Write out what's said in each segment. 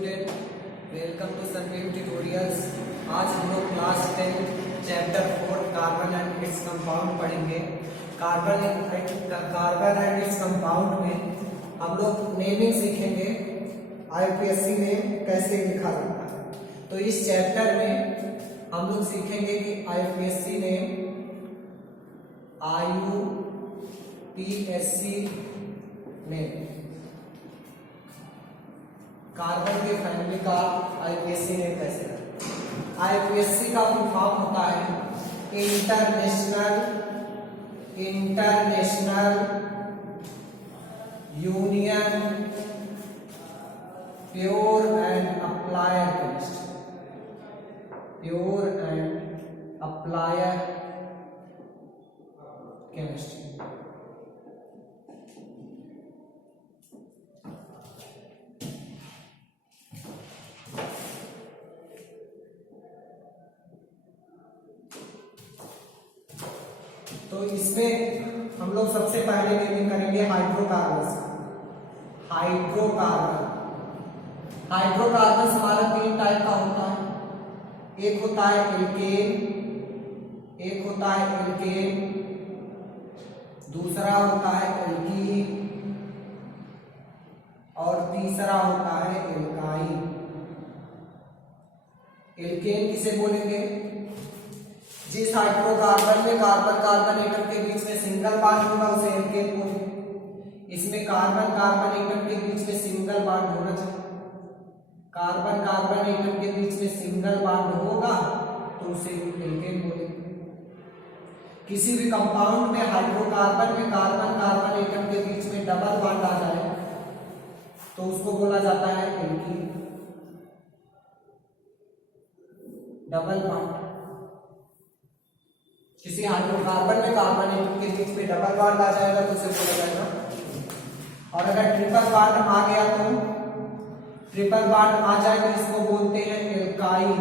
Student, welcome to Sunbeam tutorials. आज हम लोग class 10 chapter 4 carbon and its compound पढ़ेंगे। कार्बन एंड इट्स कंपाउंड में हम लोग नेमिंग सीखेंगे, आईयूपीएसी नेम कैसे लिखा जाता है। तो इस चैप्टर में हम लोग सीखेंगे कि IUPAC name, IUPAC name carbon के फैमिली का आईयूपीएसी नेम कैसे है। आईयूपीएसी का फुल फॉर्म होता है international union pure and applier chemistry. तो इसमें हम लोग सबसे पहले नेमिंग करेंगे हाइड्रोकार्बन। हाइड्रोकार्बन हमारा 3 टाइप का होता है। एक होता है एल्केन, दूसरा होता है एल्कीन और तीसरा होता है एल्काइन। एल्केन किसे बोलेंगे? जिस हाइड्रोकार्बन में कार्बन एटम के बीच में सिंगल बॉन्ड होगा उसे एल्केन बोलेंगे। इसमें कार्बन एटम के बीच में सिंगल बॉन्ड होना चाहिए। कार्बन एटम के बीच में सिंगल बॉन्ड होगा तो उसे एल्केन बोलेंगे। किसी भी कंपाउंड में हाइड्रोकार्बन में कार्बन एटम के बीच में डबल बॉन्ड आ जाए तो उसको बोला जाता है एल्कीन। डबल बॉन्ड, किसी हाइड्रोकार्बन में कार्बन एटम के बीच में डबल बॉन्ड आ जाएगा तो उसे बोला जाएगा। और अगर ट्रिपल बॉन्ड आ गया तो ट्रिपल बॉन्ड आ जाए तो इसको बोलते हैं एल्काइन।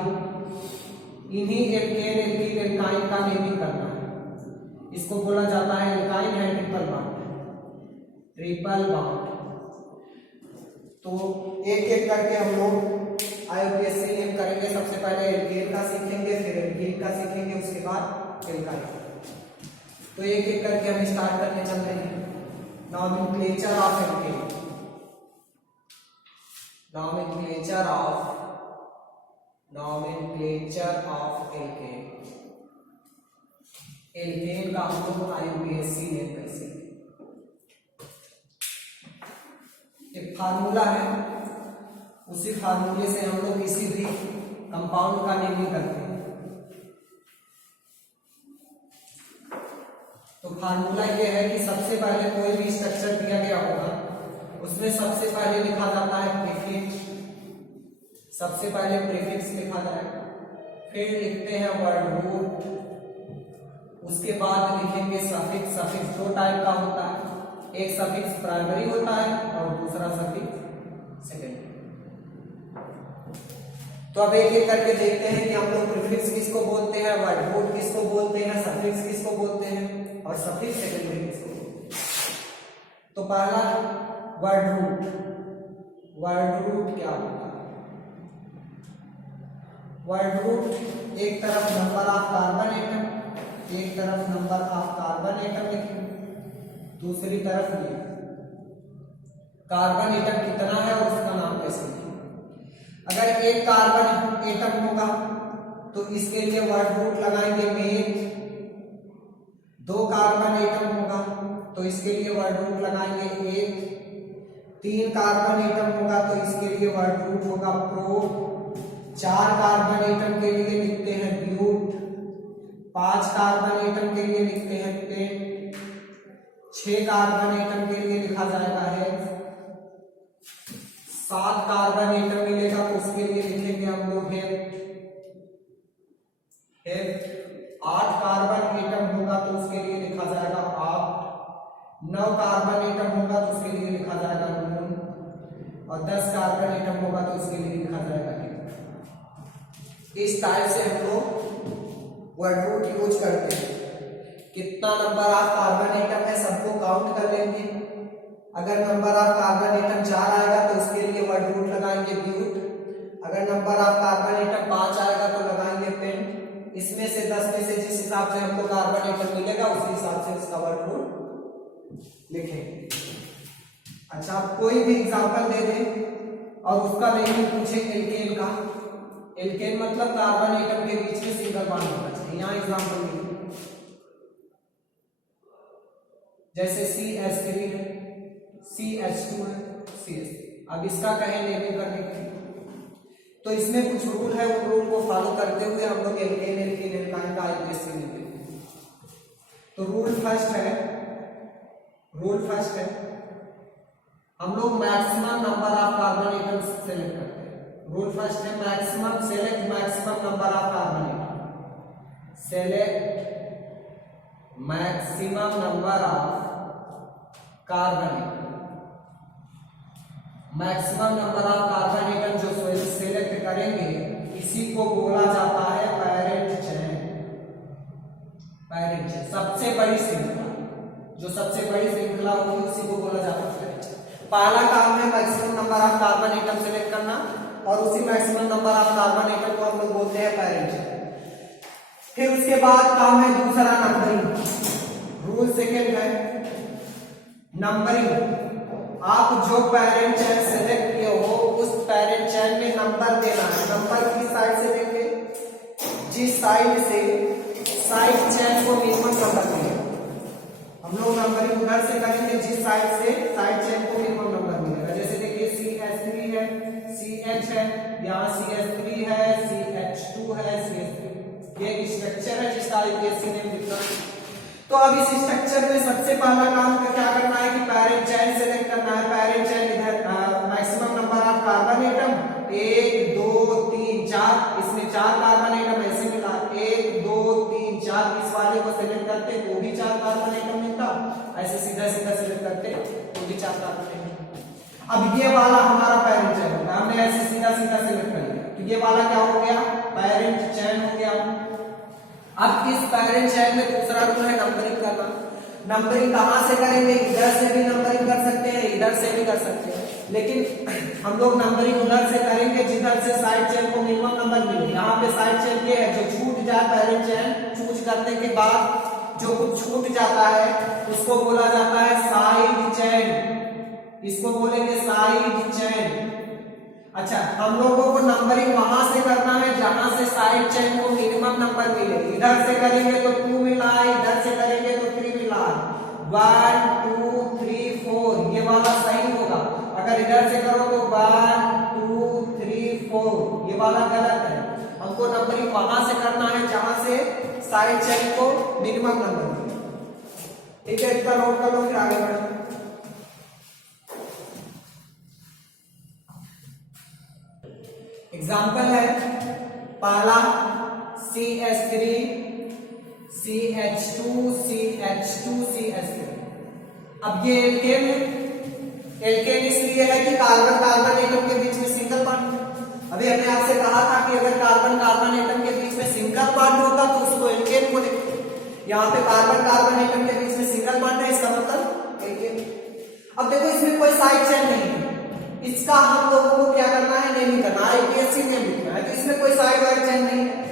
इन्हीं एल्केन, एल्कीन, एल्काइन का नेमिंग करना है। इसको बोला जाता है एल्काइन है ट्रिपल बॉन्ड। तो एक एक करके हम लोग आईयूपीएसी नेम करेंगे। सबसे पहले एल्केन का सीखेंगे, फिर एल्कीन का सीखेंगे, उसके बाद एल्काइन। तो एक एक करके हम स्टार्ट करने चल रहे हैं। Nomenclature of alkene. एल्केन का हम लोग आईयूपीएसी नेम कैसे? एक फार्मूला है, उसी फार्मूले से हम लोग किसी भी कंपाउंड का नेमिंग करते हैं। तो फार्मूला ये है कि सबसे पहले कोई भी स्ट्रक्चर दिया गया होगा उसमें सबसे पहले लिखा जाता है प्रीफिक्स। सबसे पहले प्रीफिक्स लिखा जाएगा, फिर लिखते हैं वर्ड रूट, उसके बाद लिखेंगे सफिक्स। सफिक्स 2 टाइप का होता है, एक सफिक्स प्राइमरी होता है और दूसरा सफिक्स सेकेंडरी। तो अब एक एक करके देखते हैं कि हम लोग प्रीफिक्स किसको बोलते हैं, वर्ड रूट किसको बोलते हैं, सफिक्स किसको बोलते हैं और सफिक्स सेकेंडरी किसको बोलते हैं। तो पहला वर्ड रूट क्या होता है? वर्ड रूट एक तरफ नंबर ऑफ कार्बन एटम लिखेंगे, दूसरी तरफ ये कार्बन एटम कितना है और उसका नाम कैसे लिखेंगे। अगर एक कार्बन एटम होगा तो इसके लिए वर्ड रूट लगाएंगे मेन। 2 कार्बन एटम होगा तो इसके लिए वर्ड रूट लगाएंगे 1। 3 कार्बन एटम होगा तो इसके लिए वर्ड रूट होगा प्रो। 4 कार्बन एटम के लिए लिखते हैं ब्यूट। 5 कार्बन एटम के लिए लिखते हैं पेंट। 6 कार्बन एटम के लिए लिखा जाएगा हेक्स। 7 कार्बन एटम मिलेगा तो उसके लिए लिखेंगे हम लोग हेप्ट। 8 कार्बन एटम होगा तो उसके लिए लिखा जाएगा ऑक्ट। 9 कार्बन एटम होगा तो उसके लिए लिखा जाएगा नून और 10 कार्बन एटम होगा तो उसके लिए लिखा जाएगा हेक्ट। इस टाइप से हम लोग वर्ड रूट यूज करते हैं। कितना नंबर ऑफ कार्बन एटम है सबको काउंट कर लेंगे। अगर नंबर ऑफ कार्बन एटम 4 आएगा तो उसके लिए वर्ड रूट लगाएंगे ब्यूट। अगर नंबर ऑफ कार्बन एटम 5 आएगा तो लगाएंगे पेंट, इसमें से 10 में से जिस हिसाब से हमको कार्बन एटम मिलेगा उसी हिसाब से इसका वर्क लिखेंगे। अच्छा, आप कोई भी एग्जांपल दे दें और उसका वैल्यू पूछे एल्केन का। एल्केन मतलब कार्बन एटम के बीच में सिंगल बॉन्ड होना चाहिए। यहाँ एग्जांपल लिखिए, जैसे CH3 है, CH2 है, CH3। अब इसका कहें नेमिंग करने के लिए तो इसमें कुछ रूल है, उन रूल को फॉलो करते हुए हम लोग एल्केन एल्काइन का आईपीएससी लिखते हैं। तो रूल फर्स्ट है हम लोग maximum number of carbon atoms select करते हैं। रूल फर्स्ट है maximum, select maximum number of carbon atom, select maximum number of carbon atom. Maximum number of carbon atom जो सेलेक्ट करेंगे इसी को बोला जाता है पैरेंट चेन। पैरेंट चेन सबसे बड़ी श्रृंखला, जो सबसे बड़ी श्रृंखला होगी उसी को बोला जाता है पैरेंट चेन। पहला काम है maximum number of carbon atom select करना और उसी maximum number of carbon atom को हम लोग बोलते हैं पैरेंट चेन। फिर उसके बाद काम है दूसरा नंबरिंग। रूल सेकंड है नंबरिंग। आप जो पैरेंट चेन सेलेक्ट किए हो उस पैरेंट चेन में नंबर देना है। नंबर किस साइड से देंगे? जिस साइड से साइड चेन को मिनिमम नंबर देंगे। हम लोग नंबरिंग उधर से करेंगे जिस साइड से साइड चेन को मिनिमम नंबर मिलेगा। जैसे देखिए CH3 है, CH है, यहाँ CH3 है, CH2 है, CH3। ये स्ट्रक्चर है जिसका आईपीएससी ने लिखा। तो अब इस स्ट्रक्चर में सबसे पहला काम क्या करना है कि पैरेंट चेन सेलेक्ट करना है। पैरेंट चेन इधर maximum number of carbon atom 1 2 3 4, इसमें 4 कार्बन एटम ऐसे मिला 1 2 3 4। इस वाले को सेलेक्ट करते तो भी 4 कार्बन एटम मिलता, ऐसे सीधा सीधा सेलेक्ट करते तो भी 4 कार्बन एटम। अब ये वाला हमारा पैरेंट चेन होगा, हमने ऐसे सीधा सीधा सेलेक्ट कर लिया तो ये वाला क्या हो गया? पैरेंट चेन हो गया। अब इस पैरेंट चेन में दूसरा रूल है नंबरिंग करना। नंबरिंग कहां से करेंगे? इधर से भी नंबरिंग कर सकते हैं, इधर से भी कर सकते हैं, लेकिन हम लोग नंबरिंग उधर से करेंगे जिधर से साइड चेन को मिनिमम नंबर मिले। यहाँ पे साइड चेन ये है जो छूट जाए पैरेंट चेन चूज करने के बाद जो कुछ छूट जाता है उसको बोला जाता है साइड चेन। इसको बोलेंगे साइड चेन। अच्छा, हम लोगों को नंबरिंग वहां से करना है जहां से साइड चेन को मिनिमम नंबर मिले। इधर से करेंगे तो 2 मिला है, इधर से करेंगे तो 3 मिला है। 1 2 3 4 ये वाला सही होगा। अगर इधर से करो तो 1 2 3 4 ये वाला गलत है। हमको नंबरिंग वहां से करना है जहां से साइड चेन को मिनिमम नंबर मिले। ठीक है, इसका नोट कर लो फिर आगे बढ़ो। एग्जाम्पल है पहला CH3 CH2 CH2 CH3। अब ये एल्केन है। एल्केन इसलिए है कि कार्बन कार्बन एटम के बीच में सिंगल बॉन्ड। अभी हमने आपसे कहा था कि अगर कार्बन कार्बन एटम के बीच में सिंगल बॉन्ड होगा तो उसको एल्केन बोलेंगे। यहाँ पे कार्बन कार्बन एटम के बीच में सिंगल बॉन्ड है, इसका मतलब एल्केन। अब देखो इसमें कोई साइड चेन नहीं है, इसका हम लोगों को क्या करना है? नेमिंग करना है, आईपीएससी नेम लिखना है। तो इसमें कोई साइड वाइड चेन नहीं है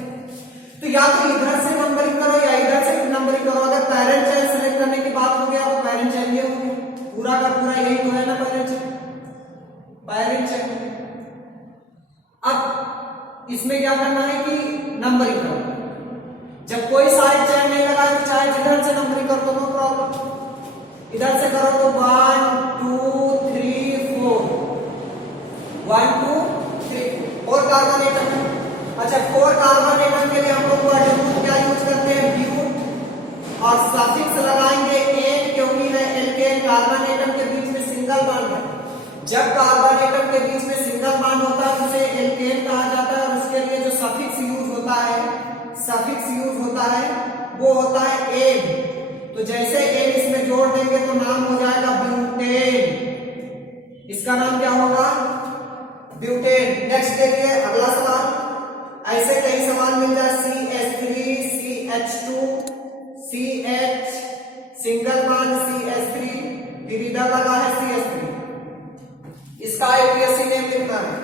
तो या तो इधर से नंबरिंग करो या इधर से नंबरिंग करो। अगर पैरेंट चेन सेलेक्ट करने की बात हो गया तो पैरेंट चेन ये हो गया, पूरा का पूरा यही तो है ना पैरेंट चेन। पैरेंट चेन अब इसमें क्या करना है कि नंबरिंग करना। जब कोई साइड चेन नहीं लगा तो चाहे जिधर से नंबरिंग करो तो नो प्रॉब्लम। इधर से करो तो 1 2 3 4 1 2 3 4 कार्बन एटम। अच्छा, 4 कार्बन एटम के लिए हम लोग क्या यूज करते हैं? ब्यूट। और सफिक्स लगाएंगे एन, क्योंकि है एल्केन कार्बन एटम के बीच में सिंगल बॉन्ड है। जब कार्बन एटम के बीच में सिंगल बॉन्ड होता है उसे एल्केन कहा जाता है और उसके लिए जो सफिक्स यूज होता है वो होता है एन। तो जैसे एन इसमें जोड़ देंगे तो नाम हो जाएगा ब्यूटेन। इसका नाम क्या होगा? ब्यूटेन। नेक्स्ट देखिए अगला सवाल। ऐसे कई सवाल मिल जाए CH3 CH2 CH single bond CH3 फिर इधर लगा है CH3। इसका आईपीएससी नेम लिखना है।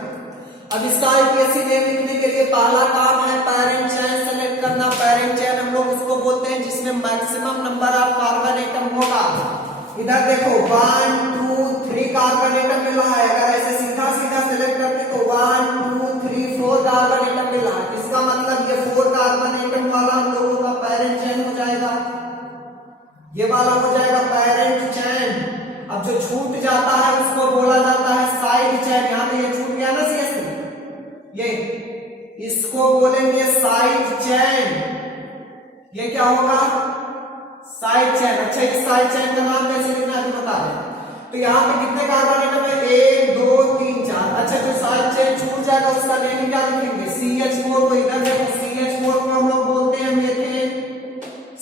अब इसका आईपीएससी नेम लिखने के लिए पहला काम है पैरेंट चेन सेलेक्ट करना। पैरेंट चेन हम लोग उसको बोलते हैं जिसमें maximum number of carbon atom होगा। इधर देखो 1 2 3 कार्बन एटम मिल रहा है। अगर ऐसे सीधा सीधा सेलेक्ट करते तो 1 2 3 4 कार्बन एटम मिल रहा है। इसका मतलब ये 4 कार्बन एटम वाला हम लोगों का पैरेंट चेन हो जाएगा। ये वाला हो जाएगा पैरेंट चेन। अब जो छूट जाता है उसको बोला जाता है साइड चेन। यहाँ पे ये छूट गया ना सीएस, ये इसको बोलेंगे साइड चेन। ये क्या होगा? Side chain. अच्छा, इस साइड चेन का नाम कैसे लिखना है बता रहे। तो यहाँ पे कितने कार्बन एटम है? 1 2 3 4। अच्छा, जो साइड चेन छूट जाएगा उसका नेम क्या लिखेंगे? CH4 को इधर देखो, CH4 को हम लोग बोलते हैं मेथेन।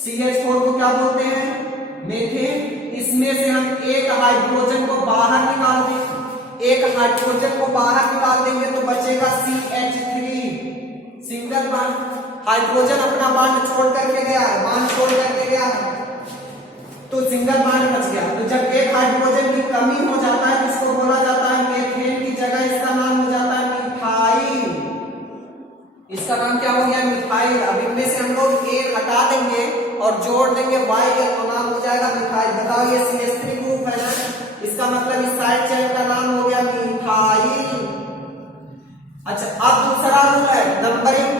CH4 को क्या बोलते हैं? मेथेन। इसमें से हम एक हाइड्रोजन को बाहर निकाल देंगे। एक हाइड्रोजन को बाहर निकाल देंगे तो बचेगा CH3 सिंगल बॉन्ड। हाइड्रोजन अपना बॉन्ड छोड़ करके गया है, बॉन्ड छोड़ करके गया है तो सिंगल बॉन्ड बच गया। तो जब एक हाइड्रोजन की कमी हो जाता है इसको बोला जाता है मेथेन की जगह इसका नाम हो जाता है मिथाइल। इसका नाम क्या हो गया? मिथाइल। अब इनमें से हम लोग एक हटा देंगे और जोड़ देंगे YL तो नाम हो जाएगा मिथाइल। बताओ ये CH3 ग्रुप है ना, इसका मतलब इस साइड चेन का नाम हो गया मिथाइल। अच्छा, अब दूसरा रूल है नंबरिंग।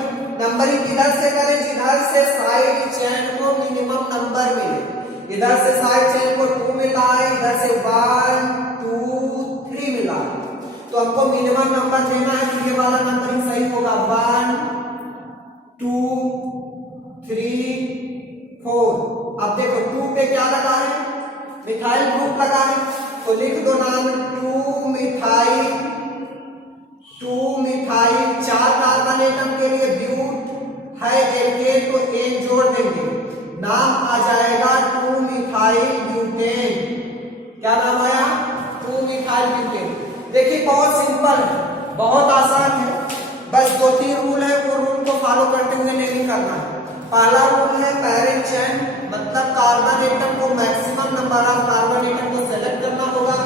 नंबरिंग किधर से करें? जिधर से साइड चेन को मिनिमम नंबर मिले। इधर से साइड चेन को 2 मिला है, इधर से 1 2 3 मिला है तो हमको मिनिमम नंबर देना है तो ये वाला नंबरिंग सही होगा 1 2 3 4। अब देखो 2 पे क्या लगा है? मिथाइल ग्रुप लगा है तो लिख दो नाम 2 मिथाइल। 2 मिथाइल 4 कार्बन एटम के लिए ब्यूट है एल्केन तो एक जोड़ देंगे, नाम आ जाएगा 2 मिथाइल ब्यूटेन। क्या नाम आया? 2 मिथाइल ब्यूटेन। देखिए बहुत सिंपल है, बहुत आसान है। बस 2-3 रूल है, वो रूल को फॉलो करते हुए नहीं करना है। पहला रूल है पैरेंट चेन, मतलब कार्बन एटम को maximum number of carbon atom को सेलेक्ट करना होगा।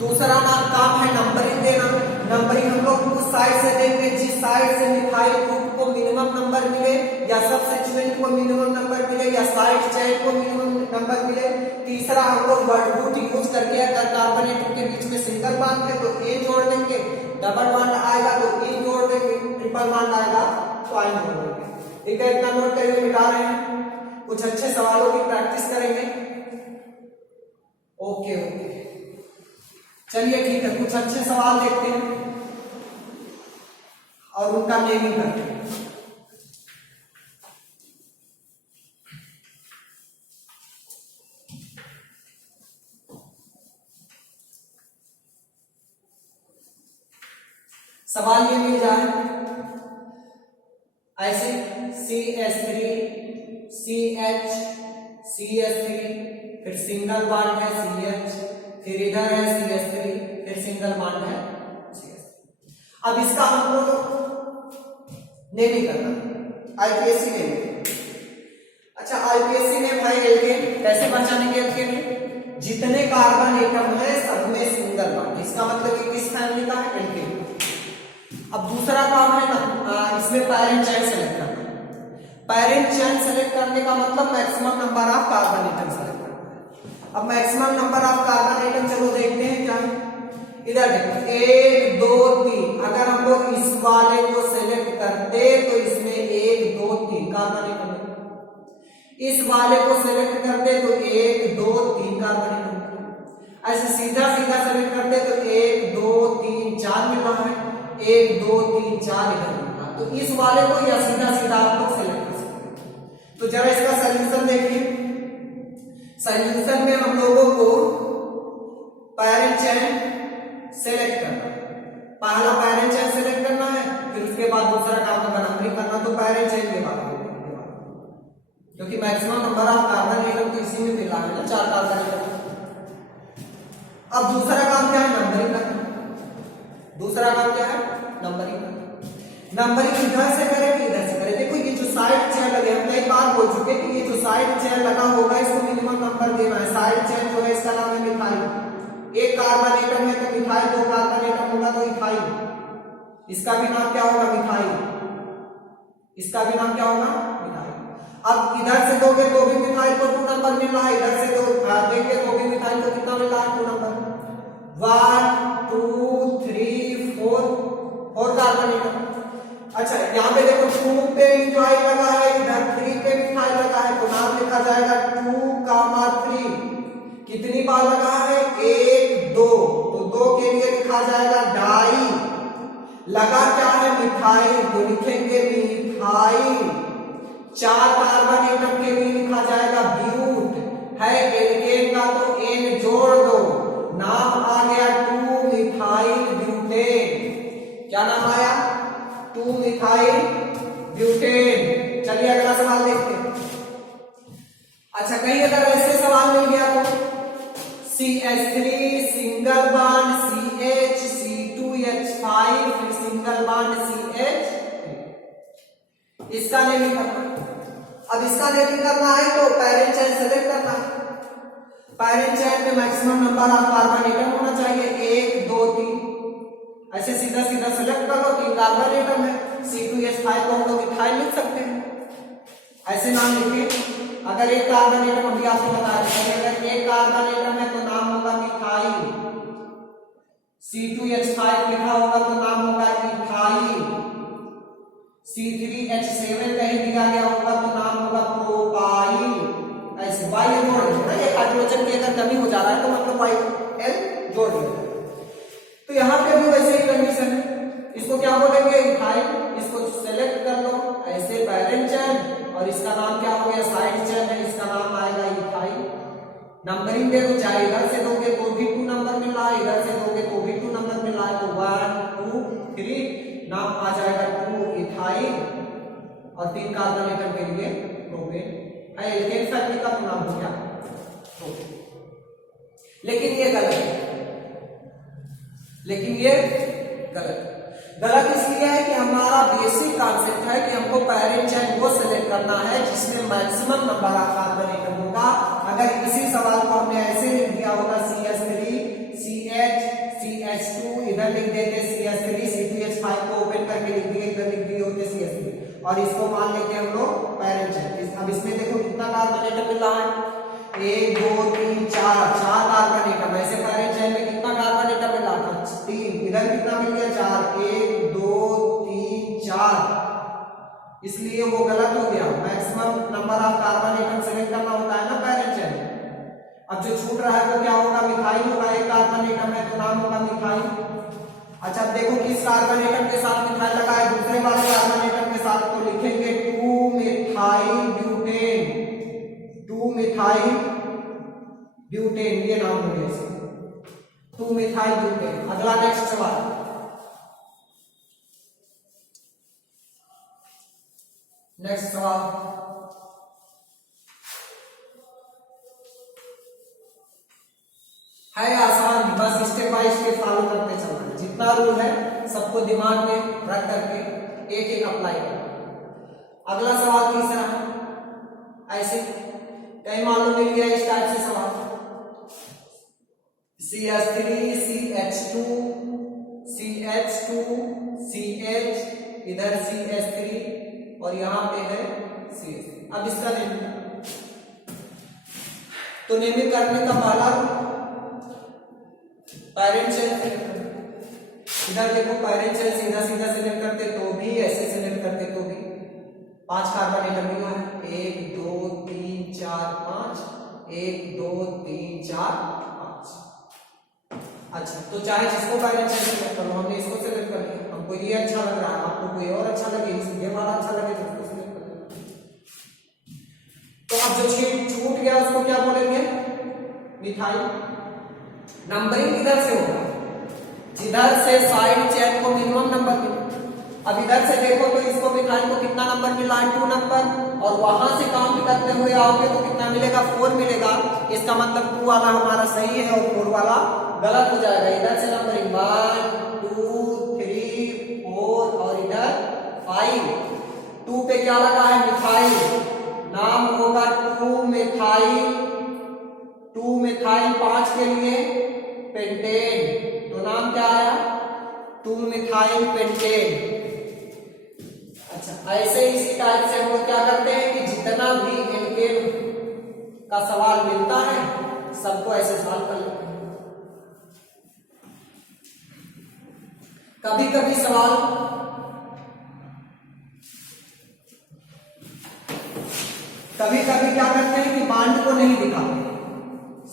दूसरा काम है नंबरिंग देना। नंबरिंग हम लोग उस साइड से देंगे जिस साइड से मिथाइल ग्रुप को मिनिमम नंबर मिले या सबसेक्वेंट को मिनिमम नंबर मिले या साइड चेन को मिनिमम नंबर मिले। तीसरा हम लोग वर्ड रूट यूज करके अगर कार्बन एटम के बीच में सिंगल बॉन्ड है तो ए जोड़ देंगे, डबल बॉन्ड आएगा तो ई जोड़ देंगे, ट्रिपल बॉन्ड आएगा तो आई जोड़ देंगे। ठीक है, इतना नोट करिए, मिटा रहे हैं। कुछ अच्छे सवालों की प्रैक्टिस करेंगे। ओके ओके, चलिए ठीक है, कुछ अच्छे सवाल देखते हैं और उनका नेमिंग करते हैं। सवाल ये मिल जाए ऐसे CH3 CH CH3 फिर सिंगल बॉन्ड है CH, फिर इधर है CH3 फिर सिंगल बॉन्ड है CH3। अब इसका हम लोग नेमिंग करना, आईपीएससी नेम। अच्छा, आईपीएससी नेम है एल्केन। कैसे पहचानेंगे एल्केन? जितने कार्बन एटम है सब में सिंगल बॉन्ड, इसका मतलब कि किस फैमिली का है? एल्केन। अब दूसरा काम है ना इसमें पैरेंट चेन सेलेक्ट करना। पैरेंट चेन सेलेक्ट करने का मतलब maximum number of carbon atom select करना है। अब maximum number of carbon atom चलो देखते हैं क्या। इधर देखो 1 2 3। अगर हम लोग इस वाले को सेलेक्ट करते तो इसमें 1 2 3 कार्बन एटम, इस वाले को सेलेक्ट करते तो 1 2 3 कार्बन एटम, ऐसे सीधा सीधा सेलेक्ट करते तो 1 2 3 4 मिल रहा है, 1 2 3 4 इधर मिल रहा। तो इस वाले को या सीधा सीधा आप लोग सेलेक्ट कर सकते हैं। तो जरा इसका सोल्यूशन देखिए। सोल्यूशन में हम लोगों को पैरेंट चेन सेलेक्ट करना है। पहला पैरेंट चेन सेलेक्ट करना है, फिर उसके बाद दूसरा काम अगर नंबरिंग करना तो पैरेंट चेन के बाद, क्योंकि maximum number of carbon atom तो इसी में मिला है ना, 4 कार्बन एटम। अब दूसरा काम क्या है? नंबरिंग करना। दूसरा काम क्या है? नंबरिंग करना। नंबरिंग इधर से करें कि इधर से करें? देखो ये जो साइड चेन लगे, हम कई बार बोल चुके कि ये जो साइड चेन लगा होगा इसको मिनिमम नंबर देना है। साइड चेन जो है इसका नाम है मिथाइल। एक कार्बन एटम है तो मिथाइल, 2 कार्बन एटम होगा तो इथाइल। इसका भी नाम क्या होगा? मिथाइल। इसका भी नाम क्या होगा? मिथाइल। अब इधर से दोगे तो भी मिथाइल को 2 नंबर मिल रहा है, इधर से दो देंगे तो भी मिथाइल को कितना मिल रहा है? 2 नंबर। 1 2 3 4 4 carbon atom. अच्छा यहाँ पे देखो 2 पे मिथाइल लगा है, इधर 3 पे मिथाइल लगा है, तो नाम लिखा जाएगा 2, 3। कितनी बार लगा है? 1 2, तो 2 के लिए लिखा जाएगा डाई। लगा क्या है? मिथाइल, तो लिखेंगे मिथाइल। 4 कार्बन एटम के लिए लिखा जाएगा ब्यूट। है एल्केन का तो एन जोड़ दो, नाम आ गया 2 मिथाइल ब्यूटेन। क्या नाम आया? 2 मिथाइल ब्यूटेन। चलिए अगला सवाल देखते हैं। अच्छा कहीं अगर ऐसे सवाल मिल गया तो CH3 single bond CH, C2H5 फिर सिंगल बॉन्ड CH, इसका नेमिंग करना। अब इसका नेमिंग करना है तो पैरेंट चेन सेलेक्ट करना है। पैरेंट चेन में maximum number of carbon atom होना चाहिए, 1 2 3। ऐसे सीधा सीधा सेलेक्ट कर लो, 3 कार्बन एटम है, C2H5 को हम लोग मिथाइल लिख सकते हैं। ऐसे नाम लिखिए। अगर एक कार्बन एटम अभी आपको बता दें, अगर एक कार्बन एटम है तो नाम होगा मिथाइल, C2H5 लिखा होगा तो नाम होगा इथाइल, C3H7 कहीं दिया गया होगा तो नाम होगा प्रोपाइल। ऐसे वाई जोड़ देना, ये हाइड्रोजन की अगर कमी हो जा रहा है तो मतलब वाई एल जोड़ देना। तो यहाँ पे भी वैसे ही कंडीशन है, इसको क्या बोलेंगे? इथाइल। इसको सेलेक्ट कर लो ऐसे पैरेंट चेन, और इसका नाम क्या हो गया? साइड चेन है, इसका नाम आएगा इथाइल। नंबरिंग दे दो, चाहे इधर से दोगे तो भी 2 नंबर मिल रहा है, इधर से दोगे तो भी 2 नंबर मिल रहा है, तो 1 2 3 नाम आ जाएगा 2 इथाइल। और 3 कार्बन एटम के लिए प्रोपेन है, एल्केन फैमिली का तो नाम हो गया प्रोपेन। लेकिन ये गलत है, लेकिन ये गलत इसलिए है कि हमारा बेसिक कॉन्सेप्ट है कि हमको पैरेंट चेन वो सेलेक्ट करना है जिसमें maximum number of carbon atom होगा। अगर इसी सवाल को हमने ऐसे लिख दिया होगा CH3 CH CH2, इधर लिख देते CH3 C2H5 को ओपन करके लिख दिए, इधर लिख दिए होते CH3, और इसको मान लेते हम लोग पैरेंट चेन। अब इसमें देखो कितना कार्बन एटम मिल रहा है? 1 2 3 4 कार्बन एटम। ऐसे पैरेंट चेन में कितना कार्बन एटम मिला था? 3। इधर कितना मिल गया? 4। 1 2 3 4, इसलिए वो गलत हो गया। Maximum number of carbon atom select करना होता है ना पैरेंट चेन। अब जो छूट रहा है वो क्या होगा? मिथाइल होगा। एक कार्बन एटम है तो नाम होगा मिथाइल। अच्छा देखो किस कार्बन एटम के साथ मिथाइल लगा है? दूसरे वाले कार्बन एटम के साथ, तो लिखेंगे 2 मिथाइल ब्यूटेन। 2 मिथाइल ब्यूटेन, ये नाम हो गया इसका, 2 मिथाइल ब्यूटेन। अगला नेक्स्ट सवाल। नेक्स्ट सवाल है आसान, बस स्टेप बाय स्टेप फॉलो करते चलना है। जितना रूल है सबको दिमाग में रख करके एक एक अप्लाई करना। अगला सवाल तीसरा है, ऐसे कई मालूम मिल गया इस टाइप से सवाल। CH3 CH2 CH2 CH, इधर CH3 और यहाँ पे है CH3। अब इसका नेमिंग, तो नेमिंग करने का पहला पैरेंट चेन। इधर देखो पैरेंट चेन सीधा सीधा सिलेक्ट करते तो भी, ऐसे सिलेक्ट करते तो भी 5 कार्बन एटम मिला है। 1 2 3 4 5, 1 2 3 4 5। अच्छा तो चाहे जिसको पैरेंट चेन सिलेक्ट करो, हमने इसको सिलेक्ट कर लिया। हमको ये अच्छा लग रहा है, आपको कोई और अच्छा लगे, ये वाला अच्छा लगे तो उसको सिलेक्ट कर लेना। तो अब जो छूट गया उसको क्या बोलेंगे? मिथाइल। नंबरिंग इधर से होगा, जिधर से साइड चेन को मिनिमम नंबर मिले। अब इधर से देखो तो इसको मिथाइल को कितना नंबर मिला है? 2 नंबर, और वहां से काउंट करते हुए आओगे तो कितना मिलेगा? 4 मिलेगा। इसका मतलब 2 वाला हमारा सही है और 4 वाला गलत हो जाएगा। इधर से नंबरिंग 1 2 3 4 और इधर 5। 2 पे क्या लगा है? मिथाइल, नाम होगा 2 मिथाइल। 2 मिथाइल 5 के लिए पेंटेन, तो नाम क्या आया? 2 मिथाइल पेंटेन। अच्छा, ऐसे इसी टाइप से हम लोग क्या करते हैं कि जितना भी एल्केन का सवाल मिलता है सबको ऐसे सॉल्व कर लेते हैं। कभी कभी सवाल क्या करते हैं कि बांड को नहीं दिखाते,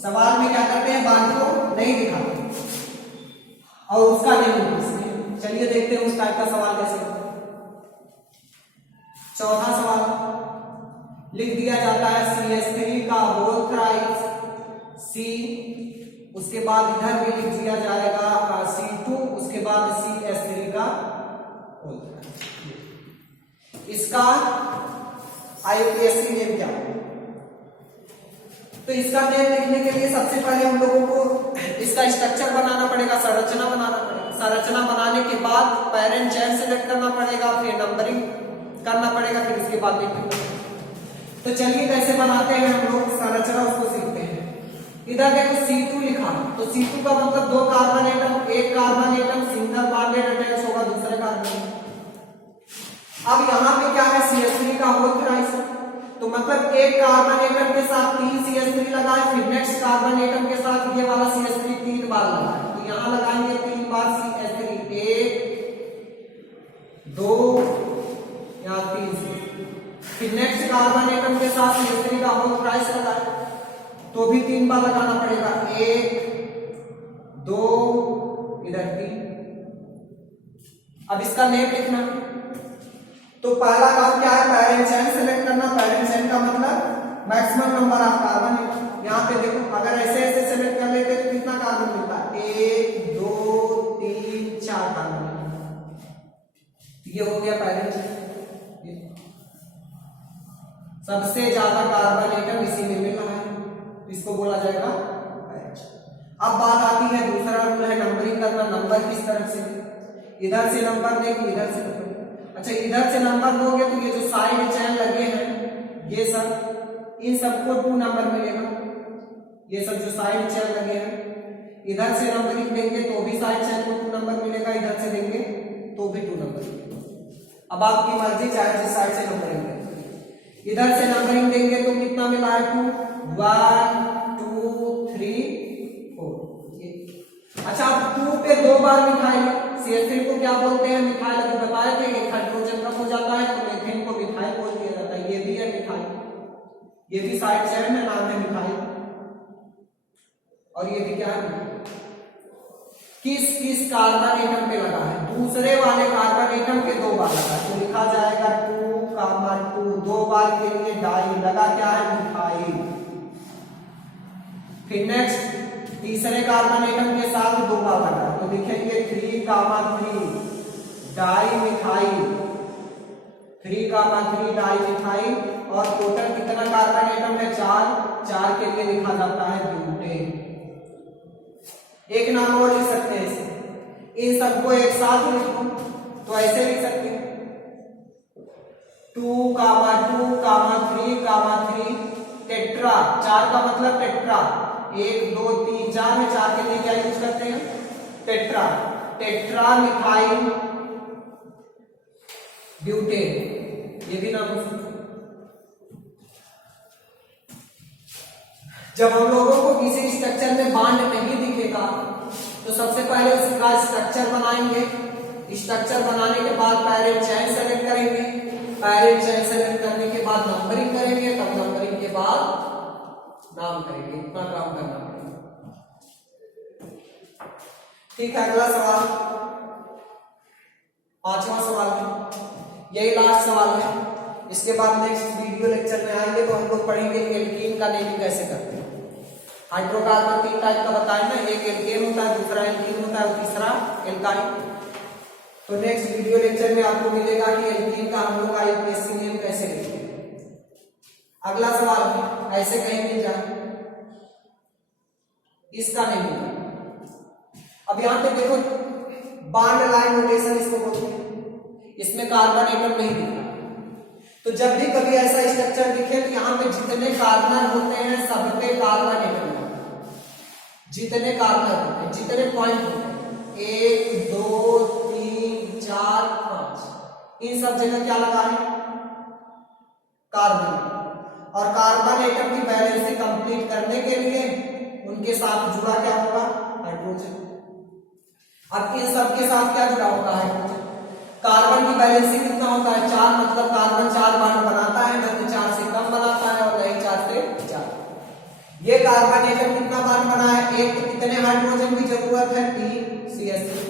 सवाल में क्या करते हैं बांड को नहीं दिखाते और उसका नहीं। चलिए देखते हैं उस टाइप का सवाल कैसे होता है। चौथा सवाल लिख दिया जाता है CH3 का होल थ्राइस C, उसके बाद इधर भी लिख दिया जाएगा C2, उसके बाद CH3 का होल थ्राइस। इसका IUPAC नेम क्या है? तो इसका नेम लिखने के लिए सबसे पहले हम लोगों को इसका स्ट्रक्चर बनाना पड़ेगा, संरचना बनाना पड़ेगा। संरचना बनाने के बाद पैरेंट चेन सेलेक्ट करना पड़ेगा, फिर नंबरिंग करना पड़ेगा, फिर उसके बाद लिखना। तो चलिए कैसे बनाते हैं हम लोग संरचना, उसको सीखते हैं। इधर देखो C2 लिखा, तो C2 का मतलब 2 कार्बन एटम, एक carbon atom single bonded attach होगा दूसरे कार्बन। अब यहाँ पे क्या है CH3 का होल थ्राइस, तो मतलब एक कार्बन एटम के साथ 3 CH3 लगाए, फिर नेक्स्ट कार्बन एटम के साथ ये वाला CH3 3 बार लगाए। तो यहाँ लगाएंगे 3 बार CH3, 1 2 या 3। फिर नेक्स्ट कार्बन एटम के साथ CH3 का होल थ्राइस लगाए तो भी 3 बार लगाना पड़ेगा, 1 2 इधर 3। अब इसका नेम लिखना, तो पहला काम क्या है पैरेंट चेन सेलेक्ट करना। पैरेंट चेन का मतलब मैक्सिमम नंबर ऑफ कार्बन। यहाँ पे देखो अगर ऐसे ऐसे सेलेक्ट कर लेते तो कितना कार्बन मिलता है, 1 2 3 4 कार्बन। ये हो गया पैरेंट चेन, सबसे ज्यादा कार्बन एटम इसी में मिल रहा है, इसको बोला जाएगा पैरेंट चेन। अब बात आती है दूसरा रूल है नंबरिंग करना। नंबर किस तरह से, इधर से नंबर देंगे, इधर से नंबर। अच्छा, इधर से नंबर दोगे तो ये जो साइड चेन लगे हैं ये सब, इन सबको 2 नंबर मिलेगा। ये सब जो साइड चेन लगे हैं, इधर से नंबरिंग देंगे तो भी साइड चेन को 2 नंबर मिलेगा, इधर से देंगे तो भी 2 नंबर मिलेगा। अब आपकी मर्जी, चाहे जिस साइड से नंबरिंग देंगे। इधर से नंबरिंग देंगे तो कितना मिला है 2 1 2 3 4। अच्छा, अब 2 पे 2 बार मिथाइल, CH3 को क्या बोलते हैं मिथाइल, अभी बताया थे एक हाइड्रोजन कम हो जाता है तो मीथेन को मिथाइल बोल दिया जाता है। ये भी है मिथाइल, ये भी साइड चेन में नाम है मिथाइल। और ये भी क्या है, किस किस कार्बन एटम पे लगा है, दूसरे वाले कार्बन एटम के 2 बार लगा, तो लिखा जाएगा 2, 2 बार के लिए डाई लगा, क्या है मिथाइल। फिर नेक्स्ट तीसरे कार्बन एटम के साथ 2 बार लगा, तो लिखेंगे 3, डाई मिथाइल, 3, डाई मिथाइल। और टोटल कितना कार्बन एटम है, 4 के लिए लिखा जाता है ब्यूटेन। एक नाम और लिख सकते हैं इसे, इन सबको एक साथ लिखो तो ऐसे लिख सकते हैं 2, 3, टेट्रा। 4 का मतलब टेट्रा, 1 2 3 4 में 4 के लिए क्या यूज करते हैं, टेट्रा। टेट्रा मिथाइल ब्यूटेन, ये भी नाम हो। जब हम लोगों को किसी स्ट्रक्चर में बॉन्ड नहीं दिखेगा तो सबसे पहले उसका स्ट्रक्चर बनाएंगे। स्ट्रक्चर बनाने के बाद पैरेंट चेन सेलेक्ट करेंगे, पैरेंट चेन सेलेक्ट करने के बाद नंबरिंग करेंगे, तब नंबरिंग के बाद नाम करेंगे। इतना काम करना पड़ेगा। ठीक है, अगला सवाल, 5वां सवाल है, यही लास्ट सवाल है। इसके बाद नेक्स्ट वीडियो लेक्चर में आएंगे तो हम लोग पढ़ेंगे एल्कीन का नेमिंग कैसे करते हैं। हाइड्रोकार्बन 3 टाइप का बताया ना, एक एल्केन होता है, दूसरा एल्कीन होता है और तीसरा एल्काइन। तो नेक्स्ट वीडियो लेक्चर में आपको मिलेगा कि एल्कीन का हम लोग IUPAC नेम कैसे लिखते हैं। अगला सवाल है, ऐसे कहीं मिल जाए, इसका नहीं मिला। अब यहां पे देखो बॉन्ड लाइन नोटेशन इसको बोलते हैं, इसमें कार्बन एटम नहीं दिखा। तो जब भी कभी ऐसा स्ट्रक्चर दिखे तो यहाँ पे जितने कार्बन होते हैं सब पे कार्बन एटम, जितने कार्बन होते हैं, जितने पॉइंट होते हैं 1 2 4 5, इन सब जगह क्या लगा है? कार्बन। और कार्बन एटम की बैलेंस कंप्लीट करने के लिए उनके साथ जुड़ा क्या होगा? हाइड्रोजन। अब इन सब के साथ क्या जुड़ा होगा? हाइड्रोजन। कार्बन की बैलेंस कितना होता है? 4, मतलब कार्बन 4 बॉन्ड बनाता है, न तो 4 से कम बनाता है और नहीं 4 से ज्यादा। ये कार्बन एटम कितना बॉन्ड बना है? एक, तो कितने हाइड्रोजन की जरूरत है? 3 CH3।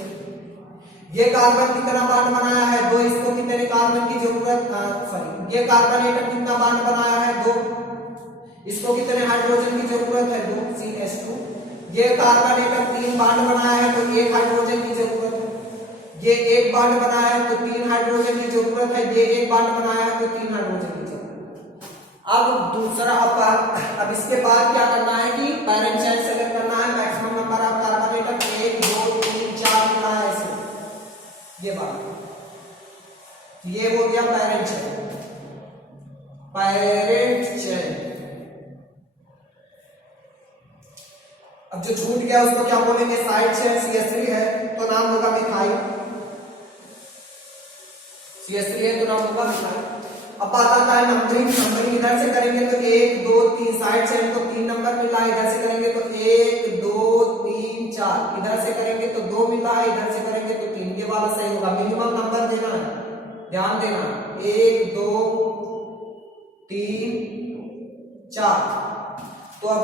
ये कार्बन कितना बॉन्ड बनाया है? 2, इसको कितने कार्बन की जरूरत? सॉरी, ये कार्बन एटम कितना बॉन्ड बनाया है? 2, इसको कितने हाइड्रोजन की जरूरत है? 2 CH2। ये कार्बन एटम 3 बॉन्ड बनाया है तो 1 हाइड्रोजन की जरूरत है। ये 1 बॉन्ड बनाया है तो 3 हाइड्रोजन की जरूरत है। ये 1 बॉन्ड बनाया है तो 3 हाइड्रोजन की जरूरत है। अब दूसरा अब इसके बाद क्या करना है कि पैरेंट चेन सेलेक्ट करना है। Maximum number of carbon atom 1 2 3 4 मिला है ऐसे, ये बात। ये हो गया पैरेंट चेन। Parent chain. अब जो छूट गया उसको क्या बोलेंगे? Side chain. CH3 है तो नाम होगा मिथाइल। CH3 है तो नाम होगा मिथाइल। अब बात आता है नंबरिंग। नंबरिंग इधर से करेंगे तो 1 2 3, साइड चेन को 3 नंबर मिला है, इधर से करेंगे तो 1 2 3 4, इधर से करेंगे तो 2 मिला है, इधर से करेंगे तो 3। ये वाला सही होगा। मिनिमम नंबर देना है, ध्यान देना। 1 2 3 4। तो अब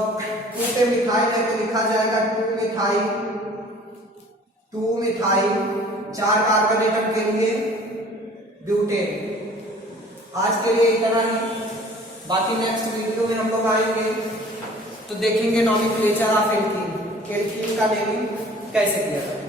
2 पे मिथाइल है तो लिखा जाएगा 2 मिथाइल, 2 मिथाइल। 4 कार्बन एटम के लिए ब्यूटेन। आज के लिए इतना ही। बाकी नेक्स्ट वीडियो में हम लोग आएंगे तो देखेंगे नॉमेनक्लेचर ऑफ एल्कीन, एल्कीन का नेमिंग कैसे किया जाए।